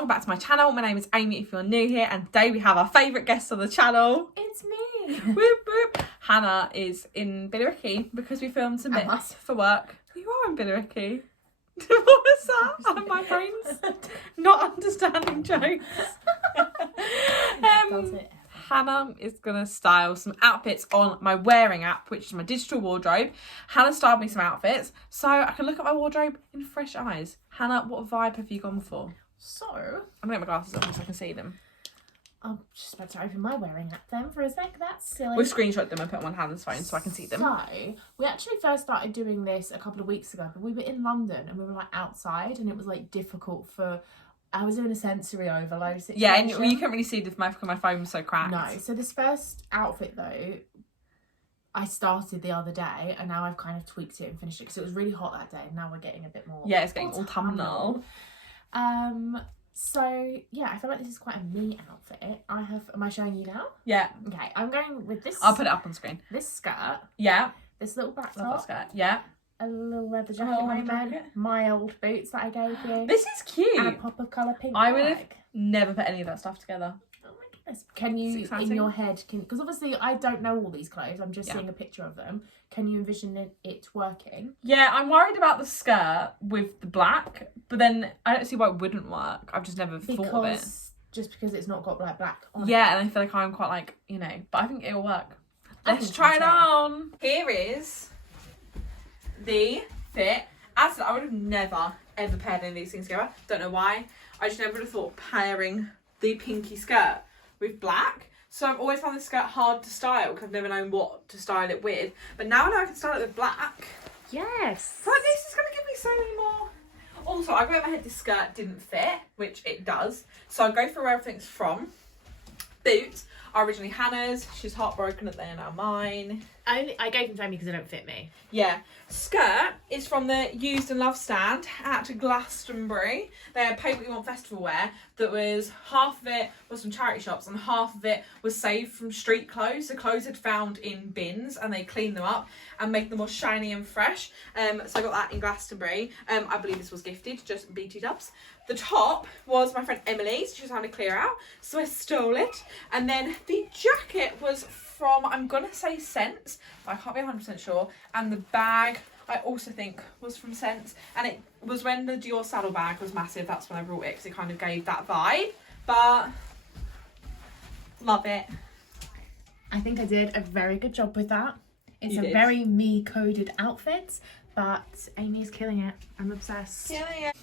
welcome back to my channel. My name is Amy if you're new here, and today we have our favourite guest on the channel. It's me. Whoop whoop. Hannah is in Billericay because we filmed some bits for work. You are in Billericay. What was that? My brain's not understanding jokes. Hannah is going to style some outfits on my wearing app, which is my digital wardrobe. Hannah styled me some outfits so I can look at my wardrobe in fresh eyes. Hannah, what vibe have you gone for? So, I'm going to get my glasses on so I can see them. I'm just about to open my wearing app then for a sec. That's silly. We've screenshot them and put them on Hannah's phone so I can see them. So, we actually first started doing this a couple of weeks ago, but we were in London and we were like outside and it was like difficult for... I was in a sensory overload situation. Yeah, and you can't really see the because my phone was so cracked. No, so this first outfit though, I started the other day and now I've kind of tweaked it and finished it because it was really hot that day and now we're getting a bit more... Yeah, it's getting autumnal. So yeah, I feel like this is quite a me outfit. Am I showing you now? Yeah. Okay, I'm going with this. I'll put it up on screen. This skirt. Yeah. This little black Love top. that skirt. Yeah. A little leather jacket moment. My old boots that I gave you. This is cute. And a pop of colour pink I would have bag. never put any of that stuff together. Oh my goodness. Can you, in your head, because obviously I don't know all these clothes, I'm just seeing a picture of them. Can you envision it working? Yeah, I'm worried about the skirt with the black, but then I don't see why it wouldn't work. I've just never thought of it. Just because it's not got like black on it. And I feel like I'm quite like, but I think it'll work. Let's try it on. Here is the fit. As I said, I would have never ever paired any of these things together. Don't know why. I just never would have thought of pairing the pinky skirt with black. So I've always found this skirt hard to style because I've never known what to style it with. But now I know I can style it with black. Yes. So like this is going to give me so many more. Also, I got in my head this skirt didn't fit, which it does. So I'll go through where everything's from. Boots are originally Hannah's. She's heartbroken that they are now mine. I gave them to Amy because they don't fit me. Yeah. Skirt is from the Used and Love stand at Glastonbury. They had Pay What You Want festival wear that was half of it was from charity shops and half of it was saved from street clothes. The clothes had found in bins and they cleaned them up and make them more shiny and fresh. So I got that in Glastonbury. I believe this was gifted, just BT dubs. The top was my friend Emily's. She was trying to clear out, so I stole it. And then the jacket was from, I'm going to say Sense, but I can't be 100% sure. And the bag, I also think, was from Sense. And it was when the Dior saddle bag was massive. That's when I brought it, because it kind of gave that vibe. But, love it. I think I did a very good job with that. It's You a did. very me-coded outfit, but Amy's killing it. I'm obsessed. Killing it.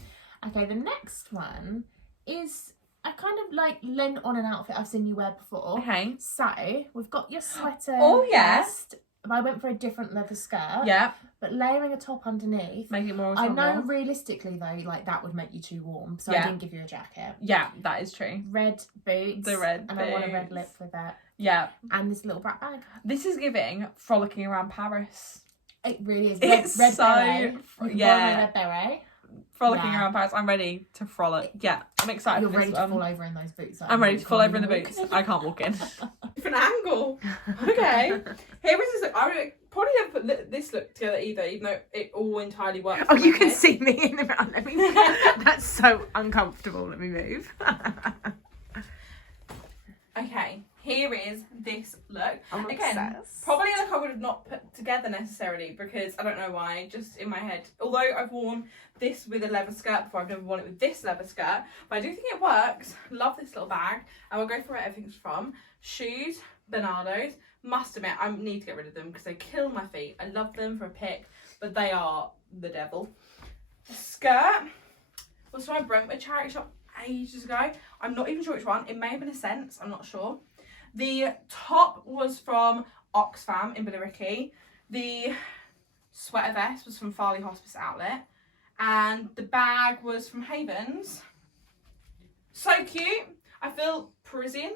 Okay, the next one is a kind of like lent on an outfit I've seen you wear before. Okay. So, we've got your sweater yes. vest. I went for a different leather skirt. Yeah. But layering a top underneath. Make it more I autumnal. know realistically though, like that would make you too warm. So Yeah. I didn't give you a jacket. Yeah, that is true. Red boots. The red And I want a red boots. lip with it. Yeah. And this little black bag. This is giving frolicking around Paris. It really is. It's red so... beret. Yeah. Red beret. Frolicking Yeah. around Paris. I'm ready to frolic. Yeah, I'm excited You're for ready this to one. fall over in those boots. I'm ready to fall over in the boots. I can't walk in. Different angle. Okay. Here is this look. I would probably never put this look together either, even though it all entirely works. Oh, in you my can head. see me in the mirror. Let me. That's so uncomfortable. Let me move. Okay, here is this look. I'm Again, obsessed. probably a look I would have not put together necessarily because I don't know why, just in my head. Although I've worn this with a leather skirt before, I've never worn it with this leather skirt, but I do think it works. Love this little bag. I will go through where everything's from. Shoes, Bernardo's. Must admit, I need to get rid of them because they kill my feet. I love them for a pic, but they are the devil. The skirt was from a Brentwood charity shop ages ago. I'm not even sure which one. It may have been a Sense. I'm not sure. The top was from Oxfam in Billericay. The sweater vest was from Farley Hospice Outlet. And the bag was from Havens. So cute. I feel Parisian.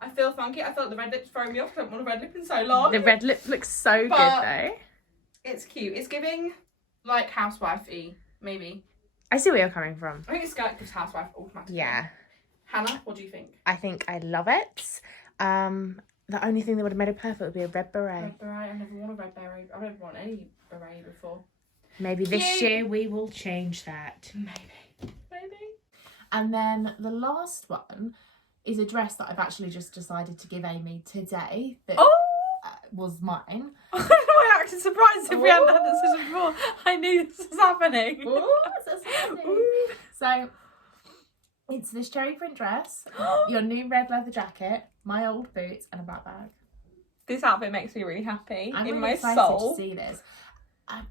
I feel funky. I feel like the red lip's throwing me off. I don't want a red lip in so long. The red lip looks so But- good though. It's cute. It's giving like housewife-y, maybe. I see where you're coming from. I think the skirt gives housewife automatically. Yeah, Hannah, what do you think? I think I love it. The only thing that would have made it perfect would be a red beret. Red beret. I've never worn a red beret. I've never worn any beret before. Maybe this Cute. year we will change that. Maybe. And then the last one is a dress that I've actually just decided to give Amy today that was mine. I'm actually surprised if we hadn't had this decision before. I knew this was happening. So it's this cherry print dress, your new red leather jacket, my old boots, and a black bag. This outfit makes me really happy I'm in really my excited soul. to see this. I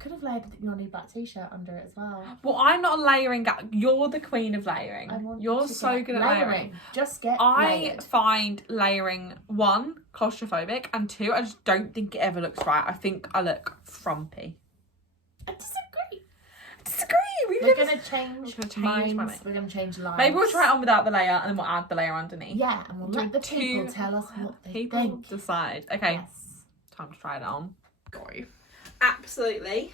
could have layered your new black t-shirt under it as well. Well, I'm not a layering guy. You're the queen of layering. You're to so get good at layering. Just get I layered. find layering, 1, claustrophobic, and 2, I just don't think it ever looks right. I think I look frumpy. I disagree. We're We're gonna change minds. We're gonna change lives. Maybe we'll try it on without the layer and then we'll add the layer underneath. Yeah, and we'll let the people tell us what they people think. decide. Okay, Yes. time to try it on. Absolutely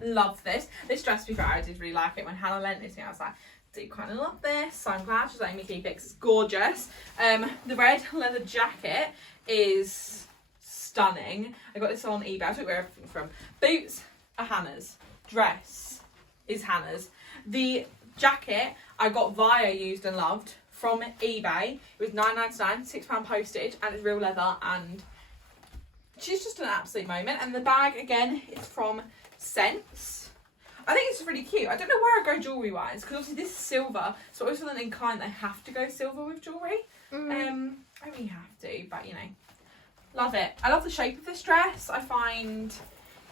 love this. This dress, to be fair, I did really like it. When Hannah lent it to me, I was like, I do kind of love this. So I'm glad she's letting me keep it 'cause it's gorgeous. The red leather jacket is stunning. I got this on eBay. I took where everything from. Boots are Hannah's. Dress is Hannah's. The jacket I got via Used and Loved from eBay. It was £9.99, £6 postage, and it's real leather, and she's just an absolute moment. And the bag, again, is from Sense. I think it's just really cute. I don't know where I go jewellery wise, because obviously this is silver, so I always feel inclined I have to go silver with jewellery. I really have to, but you know, love it. I love the shape of this dress. I find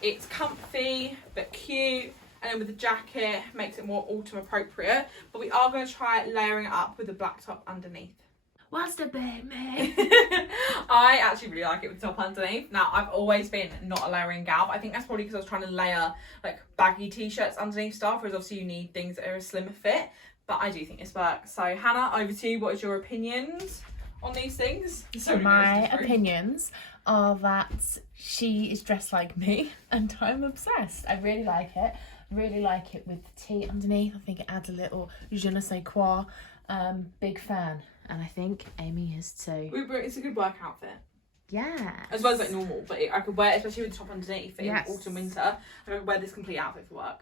it's comfy but cute, and then with the jacket makes it more autumn appropriate. But we are going to try layering it up with a black top underneath. What's the baby? I actually really like it with the top underneath. Now, I've always been not a layering gal, but I think that's probably because I was trying to layer like baggy t-shirts underneath stuff, whereas obviously you need things that are a slimmer fit. But I do think this works. So Hannah, over to you. What is your opinions on these things? So my opinions are that she is dressed like me and I'm obsessed. I really like it. Really like it with the tee underneath. I think it adds a little je ne sais quoi. Big fan. And I think Amy is too. It's a good work outfit. Yeah. As well as like normal, but I could wear, especially with the top underneath in autumn, winter, I could wear this complete outfit for work.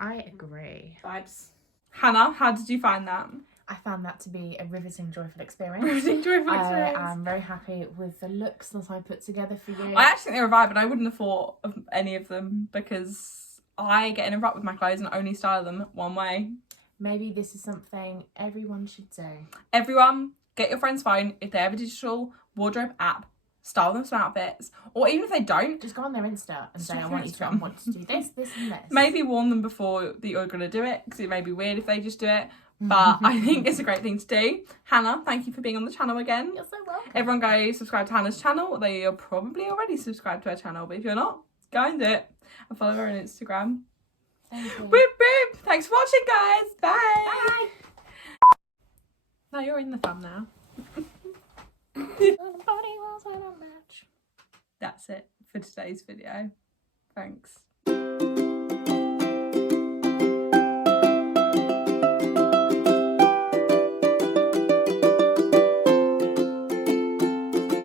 I agree. Vibes. Hannah, how did you find that? I found that to be a riveting, joyful experience. I am very happy with the looks that I put together for you. I actually think they were vibe, but I wouldn't have thought of any of them because I get in a rut with my clothes and only style them one way. Maybe this is something everyone should do. Everyone, get your friend's phone. If they have a digital wardrobe app, style them some outfits. Or even if they don't, just go on their Insta and say, I want to do this, this and this. Maybe warn them before that you're going to do it, because it may be weird if they just do it. But I think it's a great thing to do. Hannah, thank you for being on the channel again. You're so welcome. Everyone go subscribe to Hannah's channel, although you're probably already subscribed to her channel. But if you're not, go and do it. And follow her on Instagram. Thank you. Boop, boop. Thanks for watching, guys. Bye. Bye. Now you're in the thumbnail. That's it for today's video. Thanks.